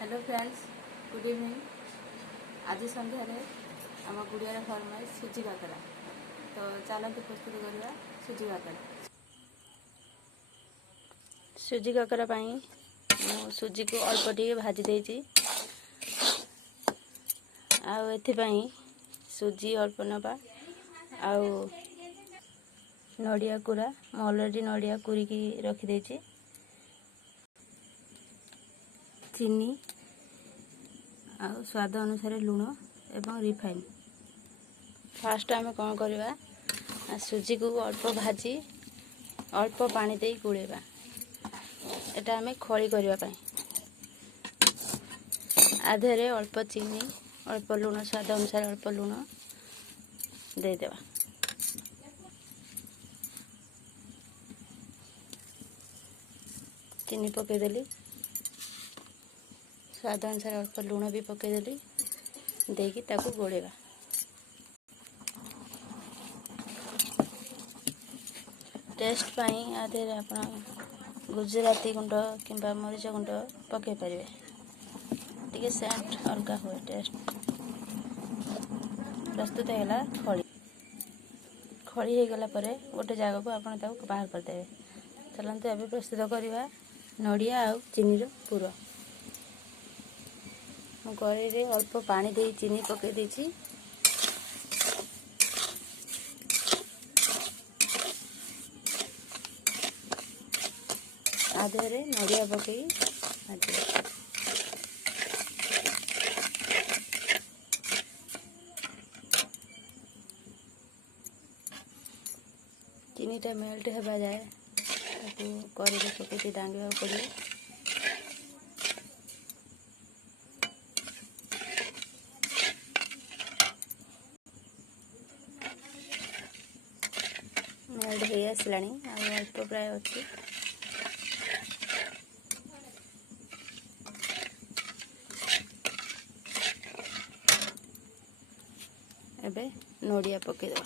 Hello friends, good evening. आज संध्यारे आम गुड़ियार फरमाइश सुजी काकरा। तो चलते प्रस्तुत करवा सुजी काकरा। सुजी काकरा सुजी को अल्प टे भाजी देती आउ सुजी अल्प नवा आउ नड़िया कोरा अलरेडी नड़िया कोरिकी रखिदे चीनी आउ स्वाद अनुसार लुण एवं रिफाइन। फास्ट आम कौन करवा सुजी को अल्प भाजी अल्प पानी दे गुड़ेबा। एटा आम खड़ी करने आधे अल्प चीनी अल्प लुण स्वाद अनुसार अल्प लुण देदेबा। चीनी पकईदेली स्वाद अनुसार अल्प लुण भी पकईदेली देकी ताको गोड़ेबा। टेस्ट पाई आधे आप गुजराती गुंड किंबा मरीच गुंड पकई पारे टी सेंट अलग हुए टेस्ट। प्रस्तुत है खड़ी खड़ी हो गला गोटे जगह को आप बाहर करदे। चलते अभी प्रस्तुत करवा नड़िया आउ चीनी पुर। कड़े अल्प पानी दे चीनी पकई देछि आधे नड़िया पकई चीनीटा मेल्ट होगा जाए कड़े पकई डांगा पड़े। मेल्ट हो आसला अल्प प्राय अच्छी एबे नड़िया पकईदे।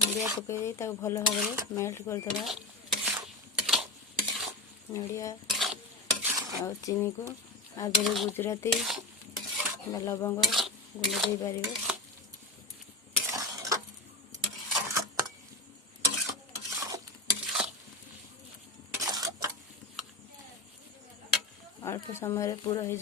नड़िया पकई भल भाव मेल्ट करदे। नड़िया आ चीनी को आगे गुजराती लवंग गुंड दे पारे। अल्प समय पूरा हो ये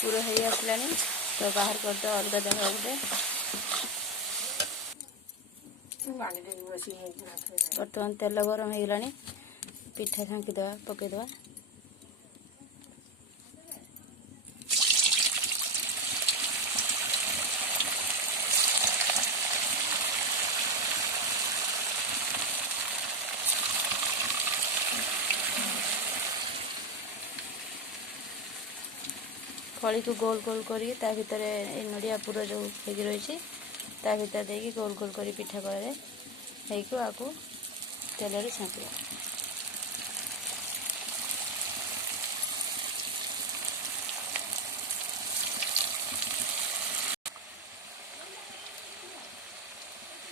पूरा हो आसला तो बाहर करदे अलग जगह गोटे। बर्तमान तेल गरम हो गलानी पिठा छांकीदे पकईदे। खड़ी को गोल गोल करी भितर नड़िया पुर जो होगी रही भितर देकी गोल गोल करी पिठा कर आकु तेल छांक।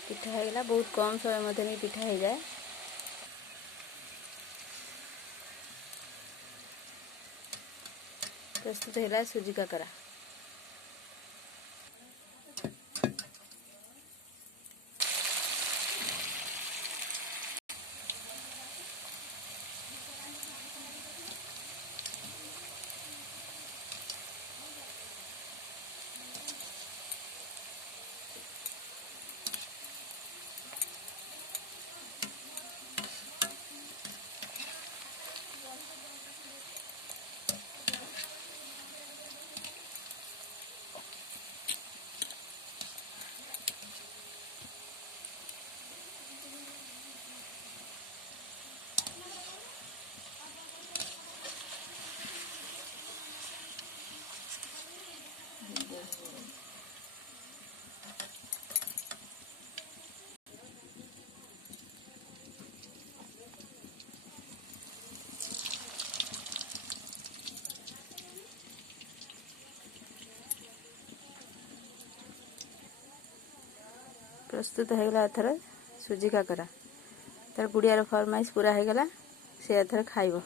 पिठा होगा बहुत कम समय मध्य में पिठा हो जाए। प्रस्तुत है सुजी काकरा। प्रस्तुत होगा एथर सुजी काकरा तार गुड़ियार फरमाइश पूरा होगला सी एथर खाइब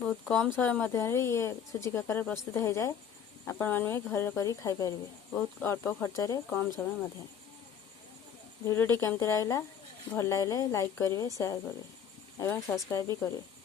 बहुत कम समय मध्य ये सुजी काकरा प्रस्तुत हो जाए आपण मैंने घर कर खाई पारे बहुत अल्प खर्च कम समय मध्य भिडियोटी केमती लगला भल लगे लाइक करेंगे शेयर करेंगे और सब्सक्राइब भी करेंगे।